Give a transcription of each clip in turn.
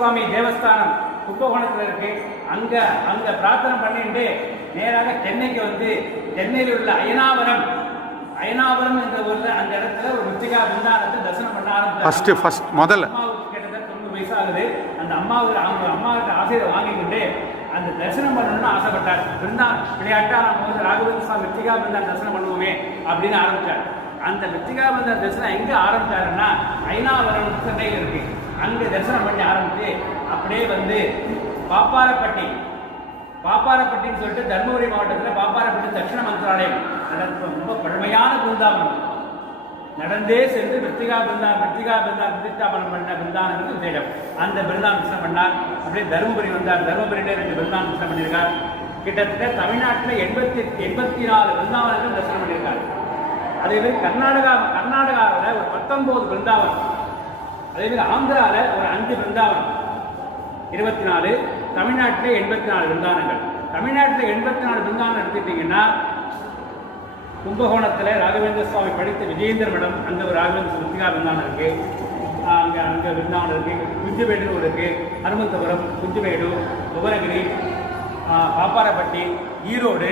சுவாமி தேவஸ்தானம் கும்பகோணத்தில் இருக்கு. அங்க அங்க பிரார்த்தனை பண்ணிட்டு நேராக சென்னைக்கு வந்து சென்னையில் உள்ள அயனாவரம் என்ற ஊர்ல அந்த இடத்துல ஒரு மிருத்திகா பிருந்தானத்தை தரிசனம் பண்ண ஆரம்பிச்சார். முதல்ல அம்மாவுக்கு கிட்டத்தட்ட 90 வயசு ஆகுது. அந்த அம்மாவுக்கு ஆசையை வாங்கிக்கிட்டு அந்த தரிசனம் பண்ணணும்னு ஆசைப்பட்டார். விளையாட்டா நம்ம வந்து ராகவேந்திர சுவாமி மிருத்திகா பிருந்தான் தரிசனம் பண்ணுவோமே அப்படின்னு ஆரம்பிச்சார். அந்த மிருத்திகா பிருந்தான் தரிசனம் எங்க ஆரம்பிச்சாருன்னா அயனாவரம் சென்னையில் இருக்கு. அங்கே தரிசனம் பண்ணி ஆரம்பிச்சு அப்படியே வந்து பாப்பாரப்பட்டின்னு சொல்லிட்டு தர்மபுரி மாவட்டத்தில் பாப்பாரப்பட்டி தட்சிண மந்திராலயம் ரொம்ப பழமையான பிருந்தாவனம். நடந்தே சென்று மிருத்திகா பிருந்தான் பிரதிஷ்டாபனம் பண்ண பிருந்தானத்துக்கு விசேஷம். அந்த பிருந்தான் தரிசனம் பண்ணார். அப்படியே தர்மபுரி வந்தார். தர்மபுரியிலே 2 பிருந்தான் தரிசனம் பண்ணியிருக்கார். கிட்டத்தட்ட தமிழ்நாட்டில் 84 பிருந்தாவனங்கள் தரிசனம் பண்ணியிருக்கார். அதேமாதிரி கர்நாடகாவில் ஒரு 19 பிருந்தாவனம், அதேமாதிரி ஆந்திராவில் ஒரு 5 பிருந்தாவனம், 24. தமிழ்நாட்டில் 84 பிருந்தானங்கள். தமிழ்நாட்டில் 84 பிருந்தானம் எடுத்துட்டீங்கன்னா கும்பகோணத்தில் ராகவேந்திர சுவாமி படித்த விஜயேந்திர மடம், அங்கே ஒரு ராகவேந்திர மிருத்திகா பிருந்தானம் இருக்கு. அங்கே பிருந்தாவனம் இருக்கு. குஞ்சுமேடு இருக்கு. ஹனுமந்தபுரம், குஞ்சுமேடு, புவனகிரி, பாப்பாரப்பட்டி, ஈரோடு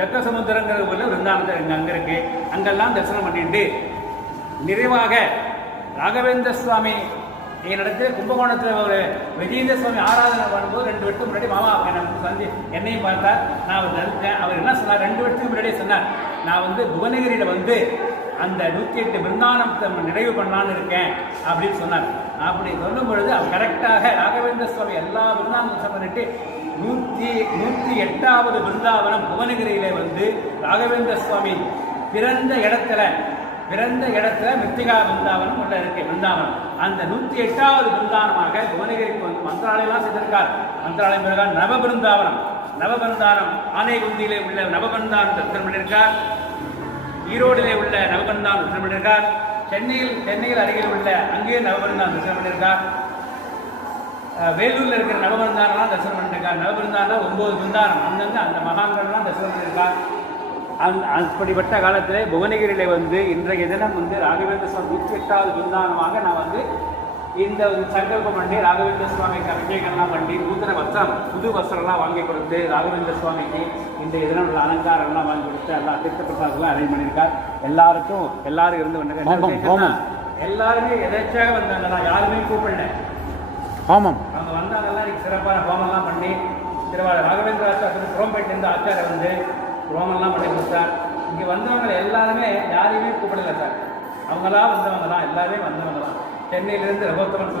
ஜக்கசமுத்திரங்கிற ஊரில் பிருந்தானத்தில் அங்கே இருக்கு. அங்கெல்லாம் தரிசனம் பண்ணிட்டு நிறைவாக ராகவேந்திர சுவாமி என்னிடத்து கும்பகோணத்தில் ஒரு விஜயேந்திர சுவாமி ஆராதனை பண்ணும்போது 2 வருஷத்துக்கு முன்னாடி மாமா என்னையும் பார்த்தார். நான் நினைச்சேன். அவர் என்ன சொன்னார், 2 வருஷத்துக்கு முன்னாடியே சொன்னார், நான் வந்து புவனகிரியில் வந்து அந்த 108 பிருந்தானத்தை நிறைவு பண்ணலான்னு இருக்கேன் அப்படின்னு சொன்னார். அப்படி சொல்லும் பொழுது அவர் கரெக்டாக ராகவேந்திர சுவாமி எல்லா பிருந்தானம் பண்ணிட்டு 108வது பிருந்தாவனம் புவனகிரியிலே வந்து ராகவேந்திர சுவாமி பிறந்த இடத்துல மிருத்திகா பிருந்தாவனம் உள்ள இருக்கு. பிருந்தாவனம் அந்த 108வது பிருந்தானமாக புவனகிரிக்கு வந்து மந்திராலயம்லாம் செய்திருக்கார். மந்திராலயம் பிறகு நவபிருந்தானம் ஆனைகுந்தியிலே உள்ள நவபிருந்தானம் தரிசனம் பண்ணியிருக்கார். ஈரோடிலே உள்ள நவபிருந்தானம் தரிசனம் பண்ணியிருக்கார். சென்னையில் அருகில் உள்ள அங்கேயே நவபிருந்தானம் தரிசனம் பண்ணியிருக்கார். வேலூரில் இருக்கிற நவபிருந்தானம்லாம் தரிசனம் பண்ணியிருக்கார். நவபிருந்தானம் 9 பிருந்தானம் அந்தந்த அந்த மகான்கள்லாம் தரிசனம் பண்ணியிருக்கார். அப்படிப்பட்ட காலத்தில் புவனகிரியில வந்து இன்றைய தினம் வந்து ராகவேந்திர சுவாமி 108வது பிருந்தானமாக நான் வந்து இந்த ஒரு சங்கல்பம் பண்ணி ராகவேந்திர சுவாமிக்கு அபிஷேகம்லாம் பண்ணி புது வஸ்திரம்லாம் வாங்கி கொடுத்து ராகவேந்திர சுவாமிக்கு இன்றைய தினம் உள்ள அலங்காரம்லாம் வாங்கி கொடுத்து எல்லா தீர்த்தப்பிரசாதெல்லாம் அரேஞ்ச் பண்ணியிருக்கார். எல்லாரும் இருந்து வந்தாங்க. எல்லாருமே எதேச்சாக வந்தாங்க. நான் யாருமே கூப்பிடல. அவங்க வந்தாங்கல்லாம் சிறப்பான ஹோமம்லாம் பண்ணி திருவாரூர் ராகவேந்திர ஆச்சாரியர் குரோம்பேட்டிலிருந்து ஆச்சாரியர் வந்து ரோமெல்லாம் பண்ணி கொடுத்தார். இங்கே வந்தவங்க எல்லாருமே யாரையுமே கூப்பிடல சார். அவங்களா வந்தவங்க தான், எல்லாருமே வந்தவங்க தான். சென்னையிலேருந்து ரகோத்தமன்